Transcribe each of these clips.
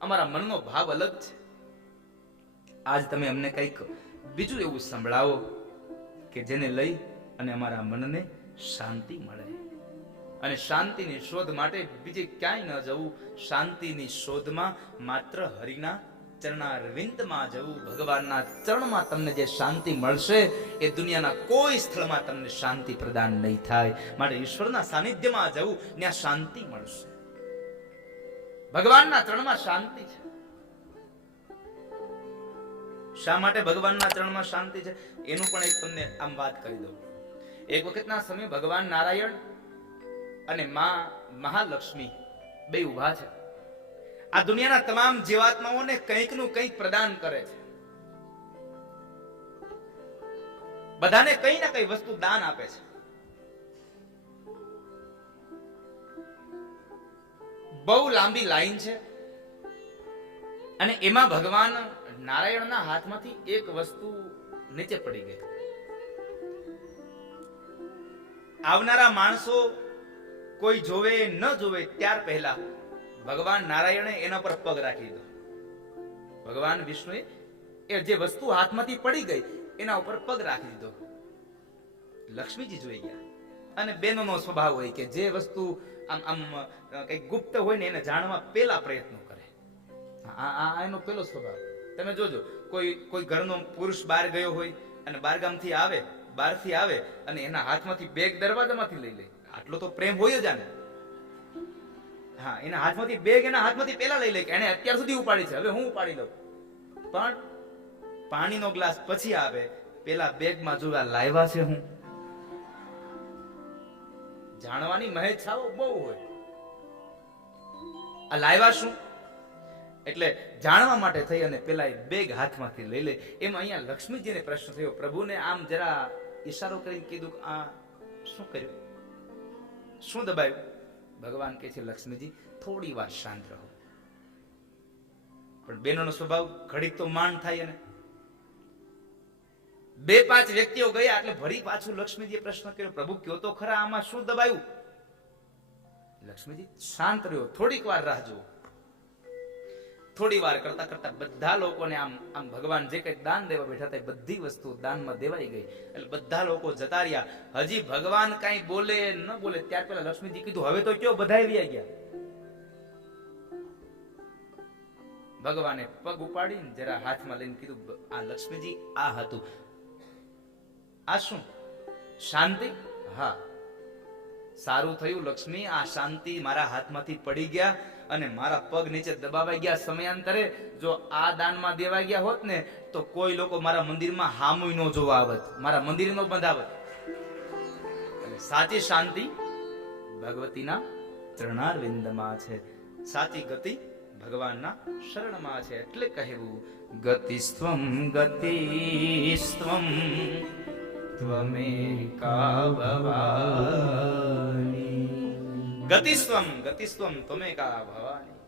અમારા મનનો ભાવ અલગ છે. આજ તમે અમને કંઈક બીજું એવું સંભળાવો કે જેને લઈ અને અમારા મનને શાંતિ મળે. અને શાંતિની શોધ માટે બીજે ક્યાંય ન જવું, શાંતિની શોધમાં માત્ર હરિના ચરણારવિંદમાં જવું. ભગવાનના ચરણમાં તમને જે શાંતિ મળશે એ દુનિયાના કોઈ સ્થળમાં તમને શાંતિ પ્રદાન નહીં થાય. માટે ઈશ્વરના સાનિધ્યમાં જવું, ત્યાં શાંતિ મળશે. ભગવાનના ચરણમાં શાંતિ છે. શા માટે ભગવાનના ચરણમાં શાંતિ છે એનું પણ એક તમને આમ વાત કરી દઉં. એક વખતના સમયે ભગવાન નારાયણ અને મહાલક્ષ્મી બે ઉભા છે. આ દુનિયાના તમામ જીવાત્માઓને કંઈક નું કંઈક પ્રદાન કરે છે. બધાને કઈ ના કઈ વસ્તુ દાન આપે છે. બહુ લાંબી લાઈન છે અને એમાં ભગવાન નારાયણના હાથમાંથી એક વસ્તુ નીચે પડી ગઈ. આવનારા માણસો કોઈ જોવે ન જોવે ત્યાર પહેલા ભગવાન નારાયણે એના પર પગ રાખી દીધો. ભગવાન વિષ્ણુએ એ જે વસ્તુ હાથમાંથી પડી ગઈ એના ઉપર પગ રાખી દીધો. લક્ષ્મીજી જોઈ ગયા. અને બેનોનો સ્વભાવ હોય કે જે વસ્તુ આમ આમ કઈ ગુપ્ત હોય ને એને જાણવા પેલા પ્રયત્નો કરે. આ એનો પેલો સ્વભાવ. તમે જોજો, કોઈ ઘરનો પુરુષ બહાર ગયો હોય અને બહારગામથી આવે, બહારથી આવે અને એના હાથમાંથી બેગ દરવાજામાંથી લઈ લે. આટલો તો પ્રેમ હોય જ આને. હા, એના હાથમાંથી બેગ એના હાથમાંથી પેલા લઈ લે કે એને અત્યાર સુધી ઉપાડી છે, હવે હું ઉપાડી લઉં. પણ પાણીનો ગ્લાસ પછી આવે, પેલા બેગમાં જોવા લાવ્યા છે હું. જાણવાની મહેચ્છાઓ બહુ હોય. આ લાવ્યા શું એટલે જાણવા માટે થઈ અને પેલા બેગ હાથમાંથી લઈ લે. એમ અહીંયા લક્ષ્મીજીને પ્રશ્ન થયો. પ્રભુને આમ જરા ઈશારો કરીને કીધું કે આ શું કર્યું, શું દબાયું? ભગવાન કહે છે, લક્ષ્મીજી થોડી વાર શાંત રહો. પણ બેનોનો સ્વભાવ ઘડીક તો માન થાય. અને 2-5 વ્યક્તિઓ ગયા એટલે ફરી પાછું લક્ષ્મીજીએ પ્રશ્ન કર્યો, પ્રભુ કયો તો ખરા આમાં શું દબાયું? લક્ષ્મીજી શાંત રહ્યો, થોડીક વાર રાહ જુઓ. થોડી વાર કરતા કરતા બધા લોકોને આમ આમ ભગવાન જે કઈ દાન દેવા બેઠા હતા બધી વસ્તુ દાનમાં દેવાઈ ગઈ. એટલે બધા લોકો જતા રહ્યા. હજી ભગવાન કઈ બોલે ન બોલે ત્યાર પહેલા લક્ષ્મીજી કીધું, હવે તો કયો બધા આવી ગયા. ભગવાને પગ ઉપાડીને જરા હાથમાં લઈને કીધું, આ લક્ષ્મીજી આ હતું. આ શું શાંતિ? હા, સારું થયું લક્ષ્મી, આ શાંતિ મારા હાથમાંથી પડી ગયા અને મારા પગ નીચે દબાવાઈ ગયા. સમયાંતરે જો આ દાનમાં દેવાઈ ગયા હોત ને તો કોઈ લોકો મારા મંદિરમાં હામુય નો જોવા આવત, મારા મંદિર નો બંધાવત. એટલે સાચી શાંતિ ભગવતીના ચરણારવિંદમાં છે. સાચી ગતિ ભગવાનના શરણમાં છે. એટલે કહેવું, ગતિસ્ત્વમ ગતિસ્ત્વમ ત્વમેકા ભવાની. ગતિસ્ત્વમ ગતિસ્ત્વમ ત્વમેકા ભવાની.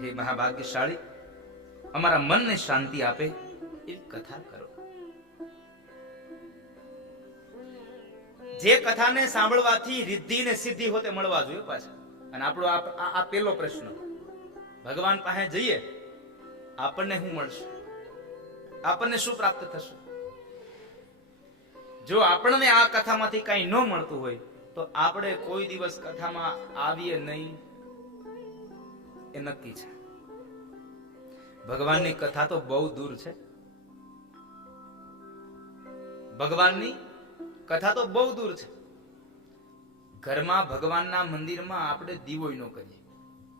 હે મહાભાગ્યશાળી, અમારા મનને શાંતિ આપે એવી કથા કરો. જે કથાને સાંભળવાથી રિદ્ધિ ને સિદ્ધિ હોતે મળવા જોઈએ પાછા. અને આપણો આ પેલો પ્રશ્ન, ભગવાન પાસે જઈએ આપણને શું મળશે, આપણને શું પ્રાપ્ત થશે? જો આપણને આ કથામાંથી કઈ ન મળતું હોય તો આપણે કોઈ દિવસ કથામાં આવીએ નહીં એ નક્કી છે. ભગવાનની કથા તો બહુ દૂર છે. ભગવાનની કથા તો બહુ દૂર છે. ઘરમાં ભગવાનના મંદિરમાં આપણે દીવો ન કરીએ.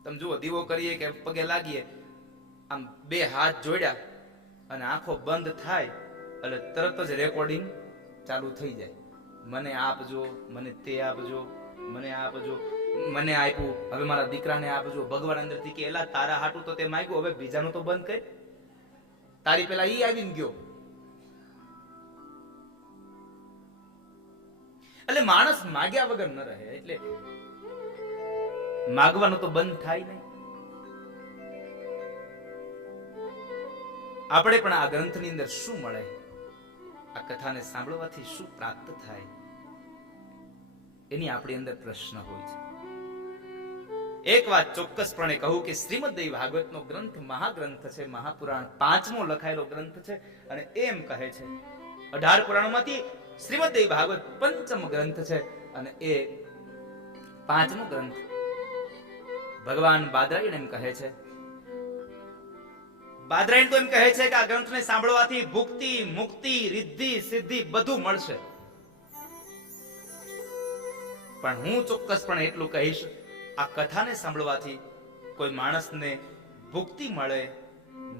તમે જુઓ, દીવો કરીએ કે પગે લાગીએ, આમ 2 હાથ જોડ્યા અને આંખો બંધ થાય એટલે તરત જ રેકોર્ડિંગ ચાલુ થઈ જાય. મને આપજો, મને તે આપજો, મને આપજો, મને આપ્યું, હવે મારા દીકરાને આપજો. ભગવાન અંદરથી કે એલા તારા હાટું તો તે માંગ્યું, હવે બીજાનું તો બંધ કર. તારી પેલા ઈ આવીને ગયો. એટલે માણસ માગ્યા વગર ન રહે. એટલે માગવાનું તો બંધ થાય નહીં. આપણે પણ આ ગ્રંથની અંદર શું મળે, આ કથાને સાંભળવાથી શું પ્રાપ્ત થાય, એની આપણી અંદર પ્રશ્ન હોય છે. એક વાત ચોક્કસપણે કહું કે શ્રીમદ દેવી ભાગવતનો ગ્રંથ મહાગ્રંથ છે, મહાપુરાણ 5મો લખાયેલો ગ્રંથ છે. અને એમ કહે છે 18 પુરાણોમાંથી શ્રીમદ દેવી ભાગવત 5મ ગ્રંથ છે. અને એ 5મો ગ્રંથ ભગવાન બાદરાયણ એમ કહે છે, બાદરાયણ તો એમ કહે છે કે આ ગ્રંથને સાંભળવાથી ભુક્તિ, મુક્તિ, રિદ્ધિ, સિદ્ધિ બધું મળશે. પણ હું ચોક્કસપણે એટલું કહીશ, આ કથાને સાંભળવાથી કોઈ માણસને ભુક્તિ મળે,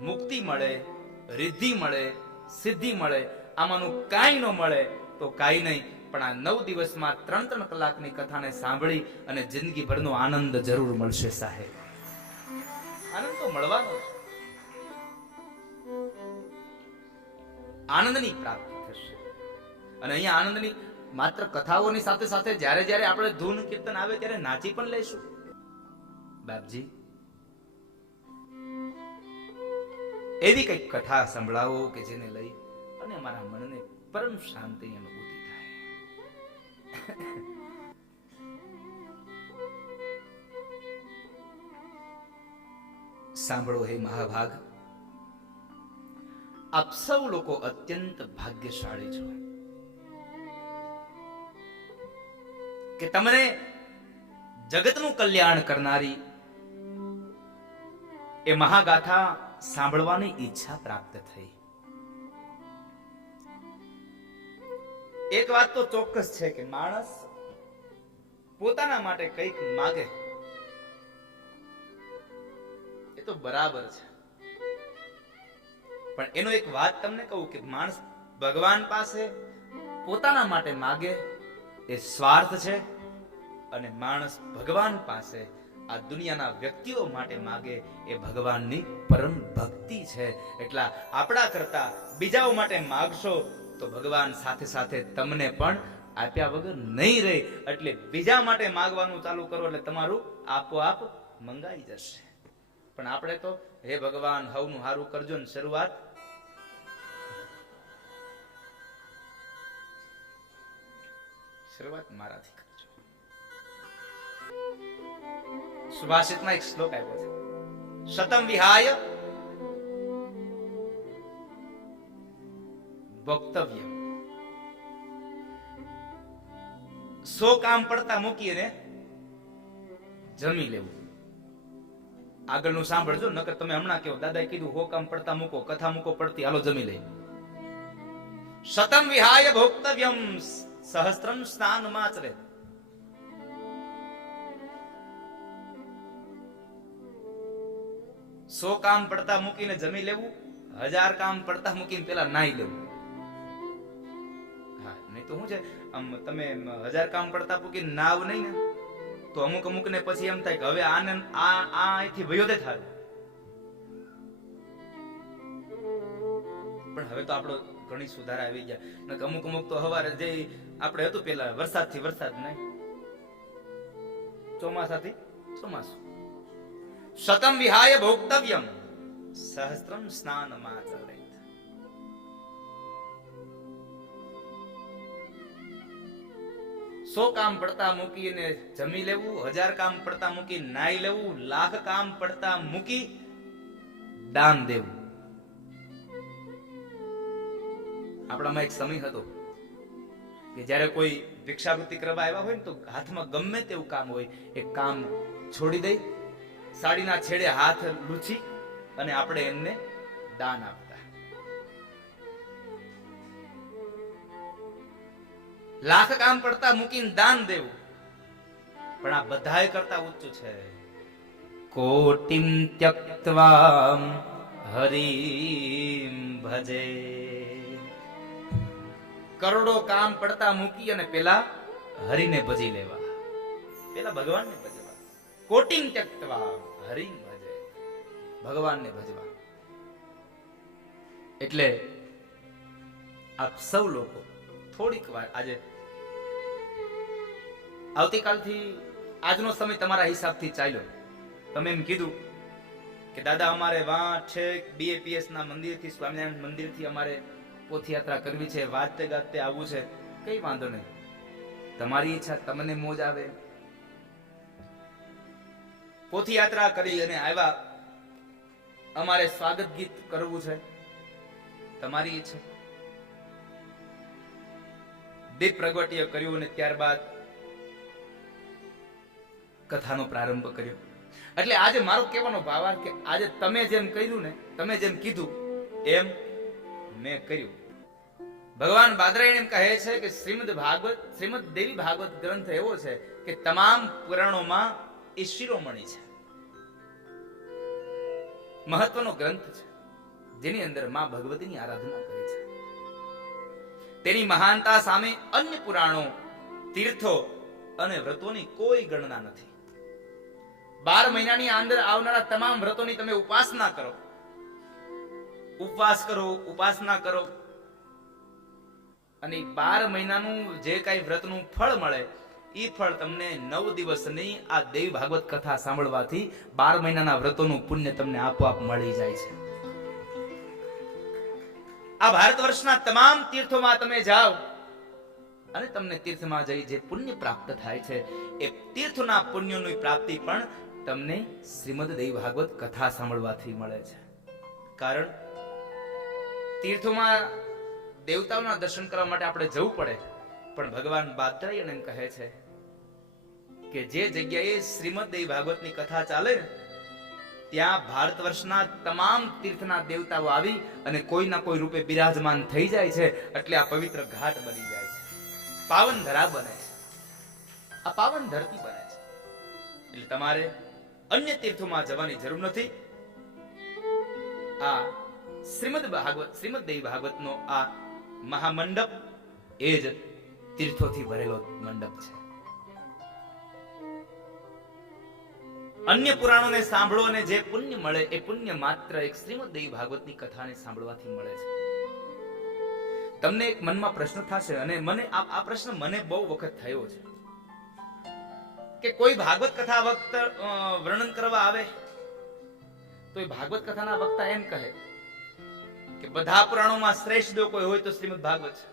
મુક્તિ મળે, રિદ્ધિ મળે, સિદ્ધિ મળે, આમાંનું કાંઈ ન મળે તો કાંઈ નહીં, પણ આ 9 દિવસમાં 3 કલાકની કથાને સાંભળી અને જિંદગીભરનો આનંદ જરૂર મળશે સાહેબ. આનંદ તો મળવાનો છે, આનંદની પ્રાપ્તિ થશે. અને અહીંયા આનંદની માત્ર કથાઓની સાથે સાથે જ્યારે જ્યારે આપણે ધૂન કીર્તન આવે ત્યારે નાચી પણ લઈશું. બાપજી, એવી કઈક કથા સંભળાવો કે જેને લઈ અને અમારા મનને પરમ શાંતિની અનુભૂતિ થાય. સાંભળો હે મહાભાગ, આપ સૌ લોકો અત્યંત ભાગ્યશાળી છો કે તમને જગતનું કલ્યાણ કરનારી એ મહાગાથા સાંભળવાની ઈચ્છા પ્રાપ્ત થઈ. એક વાત તો ચોક્કસ છે કે માણસ પોતાના માટે કંઈક માગે એ તો બરાબર છે, પણ એનો એક વાત તમને કહું કે માણસ ભગવાન પાસે પોતાના માટે માગે એ સ્વાર્થ છે, અને માણસ ભગવાન પાસે આ દુનિયાના વ્યક્તિઓ માટે માગે એ ભગવાનની પરમ ભક્તિ છે. એટલે આપણા કરતા બીજાઓ માટે માગશો તો ભગવાન સાથે સાથે તમને પણ આપ્યા વગર નહીં રહે. એટલે બીજા માટે માગવાનું ચાલુ કરો એટલે તમારું આપોઆપ મંગાઈ જશે. પણ આપણે તો હે ભગવાન હવનું હારું કરજો ને શરૂઆત મારાથી કરજો. સુભાષિતમાં એક શ્લોક આવ્યો છે, શતમ વિહાય વક્તવ્ય. 100 કામ પડતા મૂકીને જમી લેવું. આગળનું સાંભળજો, નકર તમે હમણાં કહો દાદાએ કીધું 100 કામ પડતા મૂકો, કથા મૂકો પડતી, હાલો જમી લઈ. શતમ વિહાય ભોક્તવ્યમ સહસ્ત્રમ સ્નાન માચરે. સો કામ પડતા મૂકીને જમી લેવું, 1000 કામ પડતા મૂકીને પેલા નાઈ લેવું. હા, નહીં તો શું છે, આમ તમે 1000 કામ પડતા મૂકીને નાવ નહીં ને તો અમુક ને પછી એમ થાય કે હવે આને અહીંથી વયો દે થારું. પણ હવે તો આપણો ઘણી સુધારા આવી ગયા. અમુક તો હવારે જે આપણે હતું પેલા વરસાદથી વરસાદ નહીં, ચોમાસાથી ચોમાસું. શતમ વિહાય ભોક્તવ્યમ સહસ્ત્રમ સ્નાન માચરેત. સો કામ પડતા મૂકીને જમી લેવું, 1000 કામ પડતા મૂકી નાઈ લેવું, 1,00,000 કામ પડતા મૂકી દાન દેવું. આપણામાં એક સમય હતો કે જ્યારે કોઈ ભિક્ષાવૃત્તિ કરવા આવ્યા હોય ને તો હાથમાં ગમે તેવું કામ હોય એ કામ છોડી દઈ સાડીના છેડે હાથ લૂછી અને આપણે એમને દાન આપતા. 1,00,000 કામ પડતા મૂકીને દાન દેવું. પણ આ બધાય કરતા ઊંચું છે, કોટિમ ત્યક્ત્વા હરિમ ભજે. કરોડો કામ પડતા મૂકી અને પેલા હરિને ભજી લેવા, પેલા ભગવાનને ભજવા. કોટિમ ત્યક્ત્વા હરિમ ભજે, ભગવાનને ભજવા. એટલે આપ સૌ લોકો થોડીક વાર, આજે આવતીકાલથી આજનો સમય તમારા હિસાબથી ચાલ્યો. તમે એમ કીધું કે દાદા અમારે વાં છે BAPS ના મંદિરથી, સ્વામિનારાયણ મંદિરથી અમારે પોથયાત્રા કરવી છે, વાજતે ગાજતે આવવું છે. કઈ વાંધો નહીં, તમારી ઈચ્છા, તમને મોજ આવે. પોથયાત્રા કરી અને આવ્યા, અમારે સ્વાગત ગીત કરવું છે, તમારી ઈચ્છા. દીપ પ્રગટ્ય કર્યું અને ત્યારબાદ કથાનો પ્રારંભ કર્યો. એટલે આજે મારો કહેવાનો ભાવાર્થ કે આજે તમે જેમ કર્યું ને, તમે જેમ કીધું એમ મેં કર્યું. ભગવાન બાદરાયણ એમ કહે છે કે શ્રીમદ દેવી ભાગવત ગ્રંથ એવો છે કે તમામ પુરાણોમાં એ શિરોમણી છે, મહત્વનો ગ્રંથ છે, જેની અંદર માં ભગવતીની આરાધના કરે છે. તેની મહાનતા સામે અન્ય પુરાણો, તીર્થો અને વ્રતોની કોઈ ગણના નથી. 12 મહિનાની અંદર આવનારા તમામ વ્રતોની તમે ઉપાસના કરો, ઉપવાસ કરો, ઉપાસના કરો, અને 12 મહિનાનું જે કઈ વ્રતનું ફળ મળે એ ફળ તમને 9 દિવસની આ દેવી ભાગવત કથા સાંભળવાથી 12 મહિનાના વ્રતોનું પુણ્ય તમને આપોઆપ મળી જાય છે. આ ભારત વર્ષના તમામ તીર્થોમાં તમે જાઓ અને તમને તીર્થમાં જઈ જે પુણ્ય પ્રાપ્ત થાય છે એ તીર્થના પુણ્યની પ્રાપ્તિ પણ તમને શ્રીમદ દેવી ભાગવત કથા સાંભળવાથી મળે છે. કારણ તીર્થોમાં દેવતાઓના દર્શન કરવા માટે આપણે જવું પડે, પણ ભગવાન બાદરાયણ એમ કહે છે કે જે જગ્યાએ શ્રીમદ દેવી ભાગવતની કથા ચાલે ત્યાં ભારત વર્ષના તમામ તીર્થના દેવતાઓ આવી અને કોઈના કોઈ રૂપે બિરાજમાન થઈ જાય છે. એટલે આ પવિત્ર ઘાટ બની જાય છે, પાવન ધરા બને છે, આ પાવન ધરતી બને છે. એટલે તમારે અન્ય તીર્થોમાં જવાની જરૂર નથી. આ શ્રીમદ દેવી ભાગવતનો આ મહામંડપ એ જ તીર્થોથી ભરેલો મંડપ છે. અન્ય પુરાણોને સાંભળો અને જે પુણ્ય મળે એ પુણ્ય માત્ર એક શ્રીમદ દેવી ભાગવતની કથાને સાંભળવાથી મળે છે. તમને એક મનમાં પ્રશ્ન થશે, અને મને આ પ્રશ્ન મને બહુ વખત થયો છે કે કોઈ ભાગવત કથા વક્ત વર્ણન કરવા આવે તો એ ભાગવત કથાના વક્તા એમ કહે કે બધા પુરાણોમાં શ્રેષ્ઠ જો કોઈ હોય તો શ્રીમદ ભાગવત છે.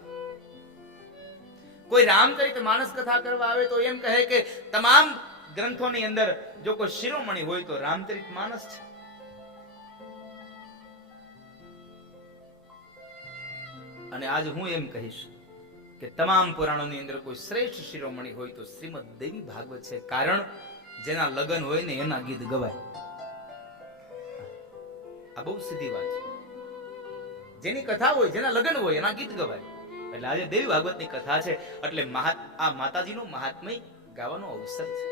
કોઈ રામચરિત માનસ કથા કરવા આવે તો એમ કહે કે તમામ ગ્રંથોની અંદર જો કોઈ શિરોમણી હોય તો રામચરિત માનસ છે. અને આજ હું એમ કહીશ કે તમામ પુરાણોની અંદર કોઈ શ્રેષ્ઠ શિરોમણી હોય તો શ્રીમદ દેવી ભાગવત છે. કારણ જેના લગ્ન હોય ને એના ગીત ગવાય. આ બહુ સીધી વાત છે. જેની કથા હોય, જેના લગ્ન હોય એના ગીત ગવાય. એટલે આજે દેવી ભાગવતની કથા છે એટલે આ માતાજીનો મહાત્મય ગાવાનો અવસર છે.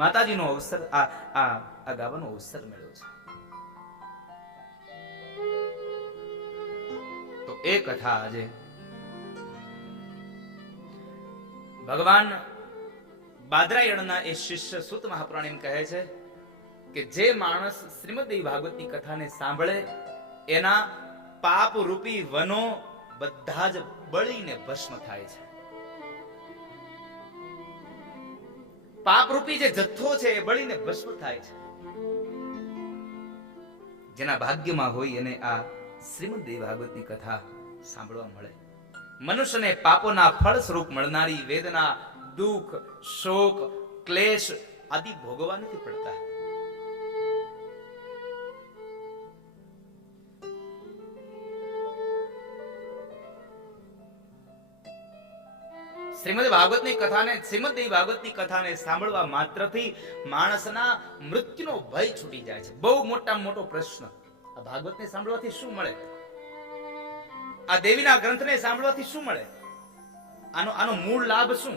માતાજીનો અવસર આ ગાવાનો અવસર મળ્યો છે. તો એ કથા આજે ભગવાન બાદરાયણના એ શિષ્ય સૂત મહાપુરાણ એમ કહે છે કે જે માણસ શ્રીમદ દેવી ભાગવતની કથાને સાંભળે એના પાપ રૂપી વનો બધા જ બળીને ભસ્મ થાય છે. પાપ રૂપી જે જથ્થો છે એ બળીને ભસ્મ થાય છે. જેના ભાગ્યમાં હોય એને આ શ્રીમદ દેવી ભાગવતની કથા સાંભળવા મળે. મનુષ્યને પાપોના ફળ સ્વરૂપ મળનારી વેદના, દુઃખ, શોક, ક્લેશ આદિ ભોગવવા નથી પડતા. શ્રીમદ દેવી ભાગવતની કથાને સાંભળવા માત્રથી માણસના મૃત્યુનો ભય છૂટી જાય છે. બહુ મોટામાં મોટો પ્રશ્ન, આ ભાગવતને સાંભળવાથી શું મળે? આ દેવીના ગ્રંથને સાંભળવાથી શું મળે? આનો મૂળ લાભ શું?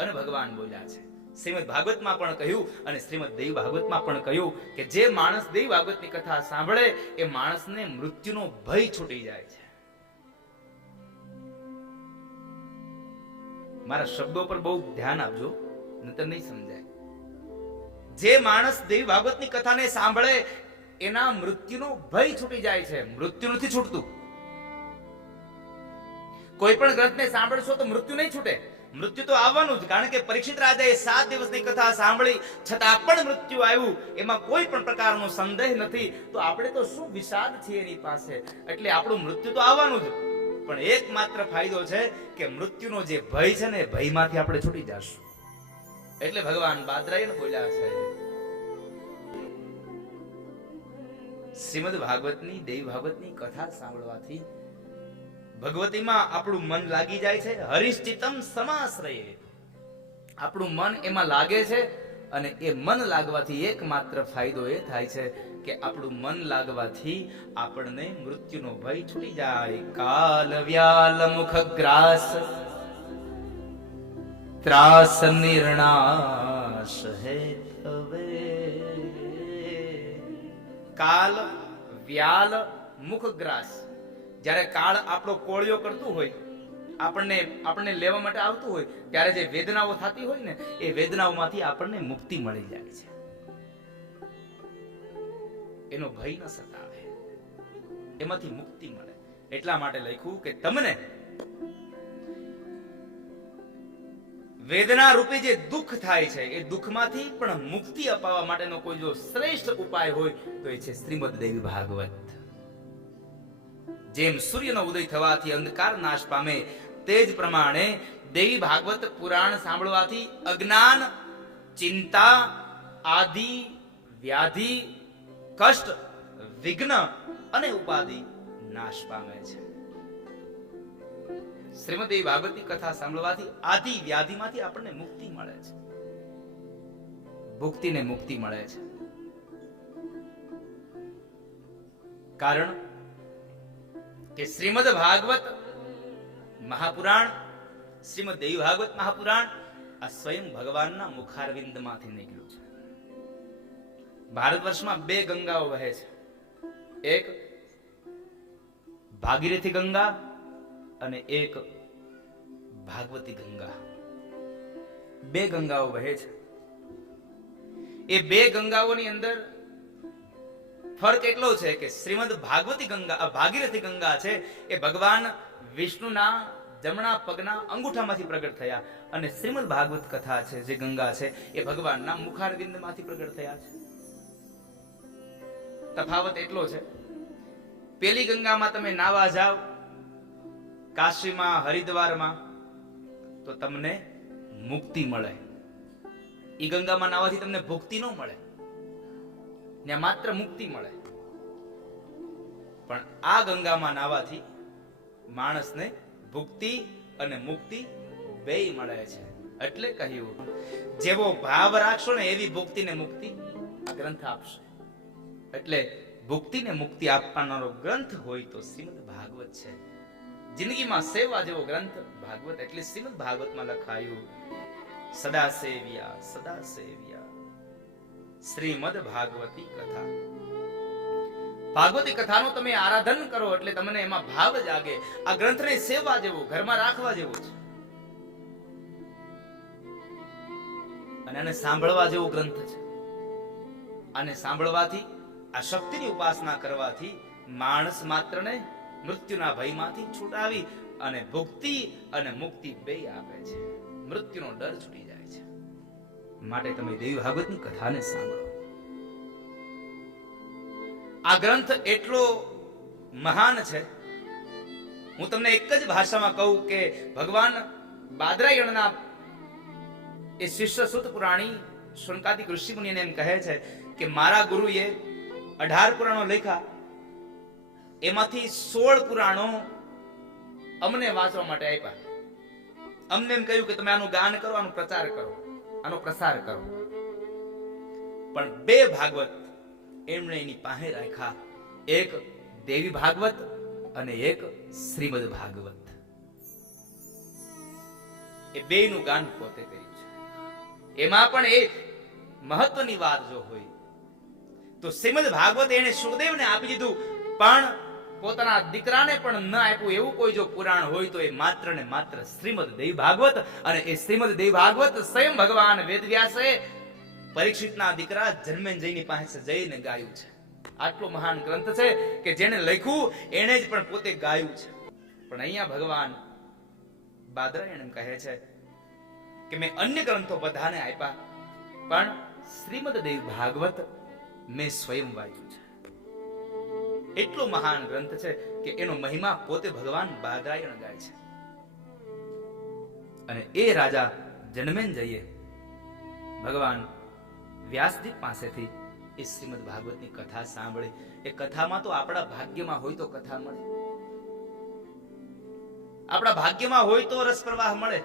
અને ભગવાન બોલ્યા છે શ્રીમદ ભાગવતમાં પણ કહ્યું અને શ્રીમદ દેવી ભાગવતમાં પણ કહ્યું કે જે માણસ દેવી ભાગવતની કથા સાંભળે એ માણસને મૃત્યુનો ભય છૂટી જાય છે. મારા શબ્દો પર બહુ ધ્યાન આપજો, નહીતર નહીં સમજાય. જે માણસ દેવી ભાગવતની કથાને સાંભળે એના મૃત્યુનો ભય છૂટી જાય છે. મૃત્યુ નથી છૂટતું. કોઈ પણ ગ્રંથને સાંભળશો તો મૃત્યુ નહીં છૂટે. મૃત્યુ તો આવવાનું જ, કારણ કે પરીક્ષિત રાજાએ 7 દિવસની કથા સાંભળી છતાં પણ મૃત્યુ આવ્યું, એમાં કોઈ પણ પ્રકારનો સંદેહ નથી. તો આપણે તો શું વિષાદ છે એની પાસે. એટલે આપણું મૃત્યુ તો આવવાનું જ, પણ એકમાત્ર ફાયદો છે કે મૃત્યુનો જે ભય છે ને ભયમાંથી આપણે છૂટી જશું. એટલે ભગવાન બાદરાયણ બોલ્યા છે, શ્રીમદ ભાગવતની દેવી ભાગવતની કથા સાંભળવાથી ભગવતીમાં આપણું મન લાગી જાય છે. હરિશ્ચિતમ સમાશ્રયે, આપણું મન એમાં લાગે છે. અને એ મન લાગવાથી એકમાત્ર ફાયદો એ થાય છે કે આપણું મન લાગવાથી આપણને મૃત્યુનો ભય છૂટી જાય. કાલ વ્યાલ મુખ ગ્રાસ ત્રાસ નિર્ણાશ હે તવે. કાલ વ્યાલ મુખ ગ્રાસ, જ્યારે કાળ આપણો કોળિયો કરતું હોય, આપણને લેવા માટે આવતું હોય, ત્યારે જે વેદનાઓ થતી હોય ને, એ વેદનાઓમાંથી આપણને મુક્તિ મળી જાય છે. એનો ભય ન સતાવે, એમાંથી મુક્તિ મળે. એટલા માટે લખ્યું કે તમને વેદના રૂપે જે દુઃખ થાય છે, એ દુઃખમાંથી પણ મુક્તિ અપાવવા માટેનો કોઈ જો શ્રેષ્ઠ ઉપાય હોય તો એ છે શ્રીમદ દેવી ભાગવત. જેમ સૂર્યનો ઉદય થવાથી અંધકાર નાશ પામે, તે જ પ્રમાણે દેવી ભાગવત પુરાણ સાંભળવાથી અજ્ઞાન, ચિંતા, આદિ, વ્યાધિ, કષ્ટ, વિઘ્ન અને ઉપાધિ નાશ પામે છે. શ્રીમદ દેવી ભાગવતની કથા સાંભળવાથી આદિ વ્યાધિમાંથી આપણને મુક્તિ મળે છે, ભુક્તિને મુક્તિ મળે છે. કારણ કે શ્રીમદ ભાગવત મહાપુરાણ, શ્રીમદ દેવી ભાગવત મહાપુરાણ આ સ્વયં ભગવાનના મુખારવિંદમાંથી નીકળ્યું છે. ભારત વર્ષમાં 2 ગંગાઓ વહે છે. એક ભાગીરથી ગંગા અને એક ભાગવતી ગંગા. 2 ગંગાઓ વહે છે. એ 2 ગંગાઓની અંદર ફરક એટલો છે કે શ્રીમદ ભાગવતી ગંગા, ભાગીરથી ગંગા છે, એ ભગવાન વિષ્ણુના જમણા પગના અંગૂઠામાંથી પ્રગટ થયા, અને શ્રીમદ ભાગવત કથા છે જે ગંગા છે એ ભગવાનના મુખારવિંદમાંથી પ્રગટ થયા છે. તફાવત એટલો છે, પેલી ગંગામાં તમે નાવા જાવ કાશીમાં, હરિદ્વારમાં, તો તમને મુક્તિ મળે. ઈ ગંગામાં નાવાથી તમને ભુક્તિ ન મળે, ત્યાં માત્ર મુક્તિ મળે. પણ આ ગંગામાં નાવાથી માણસને ભુક્તિ અને મુક્તિ બેય મળે છે. એટલે કહ્યું, જેવો ભાવ રાખશો ને એવી ભુક્તિ ને મુક્તિ આ ગ્રંથ આપશે. એટલે ભુક્તિ ને મુક્તિ આપવાનો ગ્રંથ હોય તો શ્રીમદ ભાગવત છે. જિંદગીમાં સેવા જેવો ગ્રંથ ભાગવત. એટલે શ્રીમદ ભાગવતમાં લખાયું, સદા સેવ્યા સદા સેવ્યા શ્રીમદ ભાગવતી કથા. ભાગવતી કથાનું તમે આરાધન કરો એટલે તમને એમાં ભાવ જાગે. આ ગ્રંથને સેવા જેવો, ઘરમાં રાખવા જેવો છે, અને આને સાંભળવા જેવો ગ્રંથ છે. આને સાંભળવાથી, આ શક્તિની ઉપાસના કરવાથી માણસ માત્રને મૃત્યુના ભયમાંથી છૂટાવી અને ભુક્તિ અને મુક્તિ બેય આપે છે. મૃત્યુનો ડર છૂટી જાય છે. માટે તમે દેવી ભાગવતની કથાને સાંભળો. આ ગ્રંથ એટલો મહાન છે, હું તમને એક જ ભાષામાં કહું કે ભગવાન બાદરાયણના એ શિષ્ય સુત પુરાણી શુનકાદિક ઋષિ મુનિને એમ કહે છે કે મારા ગુરુએ 18 પુરાણો લખ્યા, એમાંથી 16 પુરાણો અમને વાંચવા માટે આપ્યા. અમને એમ કહ્યું કે તમે આનું ગાન કરો, આનો પ્રચાર કરો, આનો પ્રસાર કરો. પણ 2 ભાગવત એમણે એની પાસે રાખ્યા, એક દેવી ભાગવત અને એક શ્રીમદ ભાગવત. એ બેયનું ગાન પોતે કર્યું છે. એમાં પણ એ મહત્વની વાત જો હોય તો શ્રીમદ ભાગવત એને સુખદેવને આપી દીધું, પણ પોતાના દીકરાને પણ ન આપ્યું. એવું કોઈ જો પુરાણ હોય તો એ માત્ર ને માત્ર શ્રીમદ દેવી ભાગવત. અને એ શ્રીમદ દેવી ભાગવત સ્વયં ભગવાન વેદવ્યાસે પરીક્ષિતના દીકરા જન્મેજયની પાસે જઈને ગાયું છે. આટલો મહાન ગ્રંથ છે કે જેને લખ્યું એને જ પણ પોતે ગાયું છે. પણ અહીંયા ભગવાન બાદરાયણ એમ કહે છે કે મેં અન્ય ગ્રંથો બધાને આપ્યા, પણ શ્રીમદ દેવી ભાગવત મેં સ્વયં વાંચ્યું છે. એટલો મહાન ગ્રંથ છે કે એનો મહિમા પોતે ભગવાન બાદરાયણ ગાય છે. અને એ રાજા જન્મેજયે ભગવાન વ્યાસજી પાસેથી એ શ્રીમદ ભાગવતની કથા સાંભળી. એ કથામાં તો આપણા ભાગ્યમાં હોય તો કથા મળે, આપણા ભાગ્યમાં હોય તો રસ પ્રવાહ મળે.